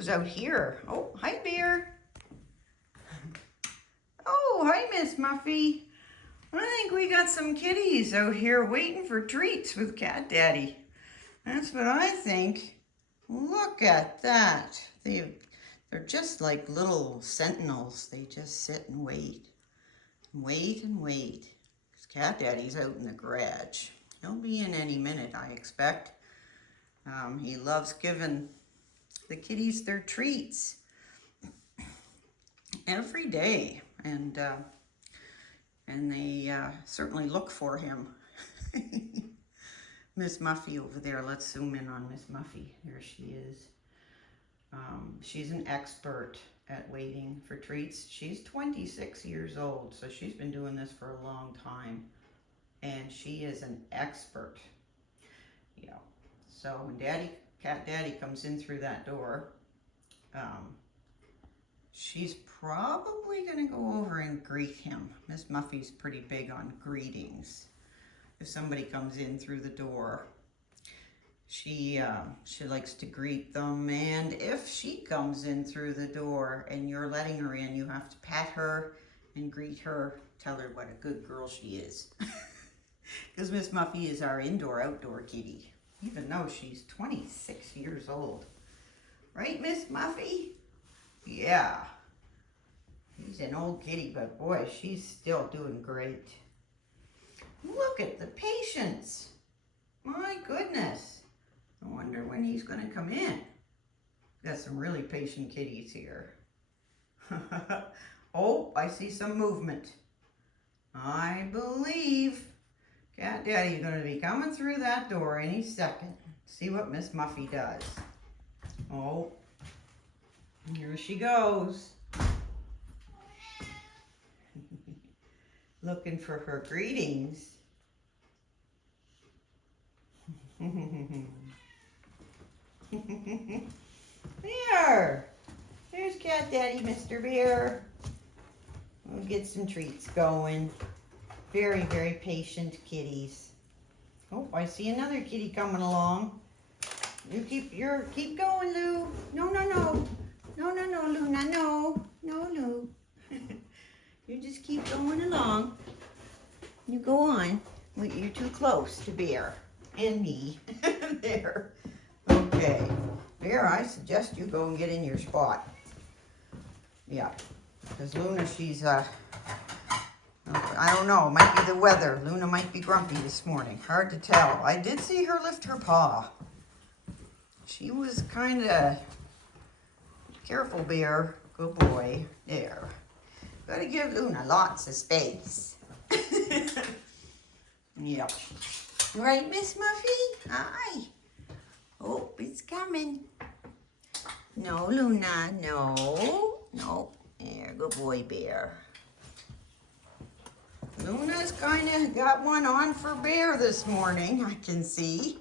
who's out here? Oh, hi, Bear. Oh, hi, Miss Muffy. I think we got some kitties out here waiting for treats with Cat Daddy. That's what I think. Look at that. They're just like little sentinels. They just sit and wait. Wait and wait. Because Cat Daddy's out in the garage. He'll be in any minute, I expect. He loves giving the kitties their treats every day, and they certainly look for him. Miss Muffy over there. Let's zoom in on Miss Muffy. There she is. She's an expert at waiting for treats. She's 26 years old, so she's been doing this for a long time, and she is an expert. Yeah. So when Cat Daddy comes in through that door, she's probably going to go over and greet him. Miss Muffy's pretty big on greetings. If somebody comes in through the door, she likes to greet them. And if she comes in through the door and you're letting her in, you have to pat her and greet her. Tell her what a good girl she is. Because Miss Muffy is our indoor-outdoor kitty, even though she's 26 years old. Right, Miss Muffy? Yeah. She's an old kitty, but boy, she's still doing great. Look at the patience. My goodness. I wonder when he's going to come in. Got some really patient kitties here. Oh, I see some movement. I believe Cat Daddy's going to be coming through that door any second. See what Miss Muffy does. Oh, here she goes. Looking for her greetings. There. There's Cat Daddy, Mr. Bear. We'll get some treats going. Very, very patient kitties. Oh, I see another kitty coming along. You keep going, Lou. No, Luna, no, Lou. You just keep going along. You go on. Wait, you're too close to Bear and me. There. Okay. Bear, I suggest you go and get in your spot. Yeah. Because Luna, she's, I don't know. It might be the weather. Luna might be grumpy this morning. Hard to tell. I did see her lift her paw. She was kind of... Careful, Bear. Good boy. There. Gotta give Luna lots of space. Yep. Right, Miss Muffy? Hi. Oh, it's coming. No, Luna. No. No. There, good boy, Bear. Luna's kind of got one on for Bear this morning, I can see.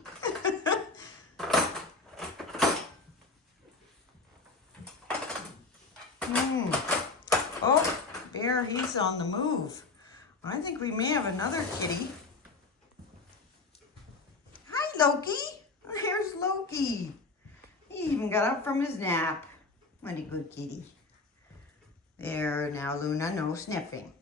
Oh, Bear, he's on the move. I think we may have another kitty. Hi, Loki. There's Loki. He even got up from his nap. What a good kitty. There, now Luna, no sniffing.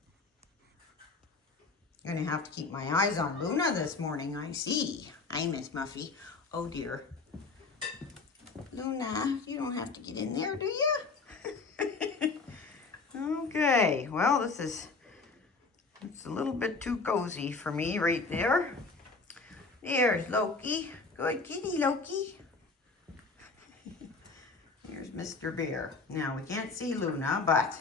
I'm going to have to keep my eyes on Luna this morning, I see. Hi, Miss Muffy. Oh, dear. Luna, you don't have to get in there, do you? Okay, well, it's a little bit too cozy for me right there. There's Loki. Good kitty, Loki. Here's Mr. Bear. Now, we can't see Luna, but...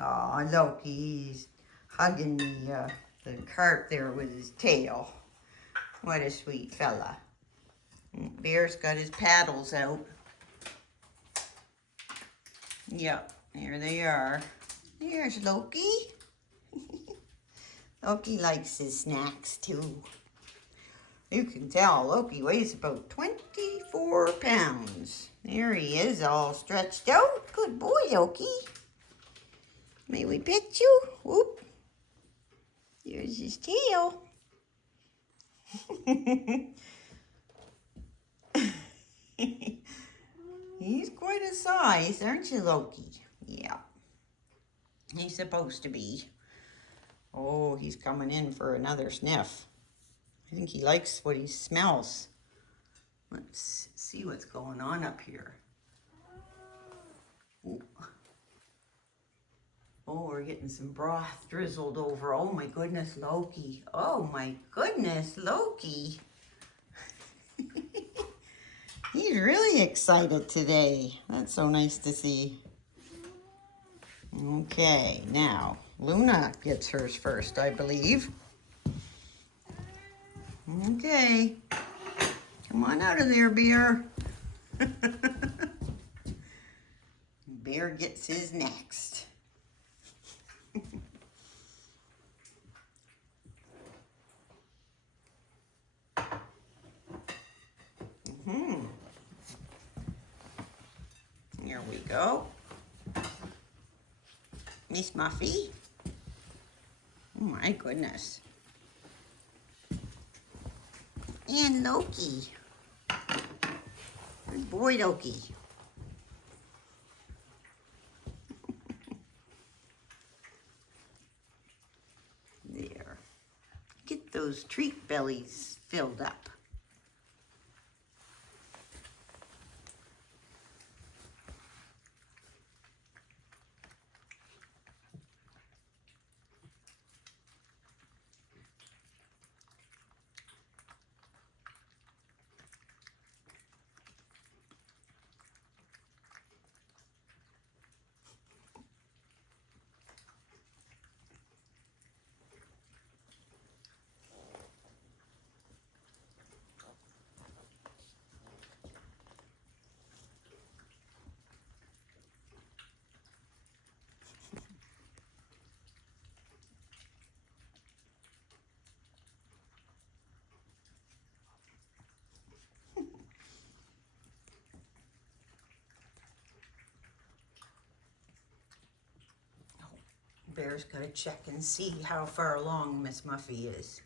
Oh, Loki's hugging the cart there with his tail. What a sweet fella. Bear's got his paddles out. Yep, there they are. There's Loki. Loki likes his snacks too. You can tell Loki weighs about 24 pounds. There he is, all stretched out. Good boy, Loki. May we pet you? Whoop. Here's his tail. He's quite a size, aren't you, Loki? Yeah. He's supposed to be. Oh, he's coming in for another sniff. I think he likes what he smells. Let's see what's going on up here. Ooh. Oh, we're getting some broth drizzled over. Oh my goodness, Loki. Oh my goodness, Loki. He's really excited today. That's so nice to see. Okay, now Luna gets hers first, I believe. Okay. Come on out of there, Bear. Bear gets his next. Here we go. Miss Muffy. Oh my goodness. And Loki. Good boy, Loki. There. Get those treat bellies filled up. Bear's got to check and see how far along Miss Muffy is.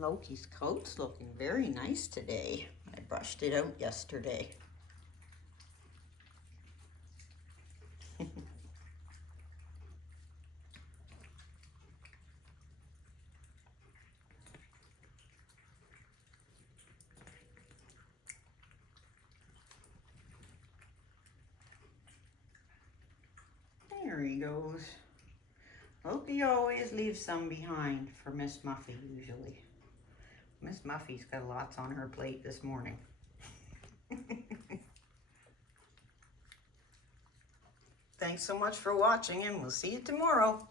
Loki's coat's looking very nice today. I brushed it out yesterday. There he goes. Loki always leaves some behind for Miss Muffy usually. Miss Muffy's got lots on her plate this morning. Thanks so much for watching, and we'll see you tomorrow.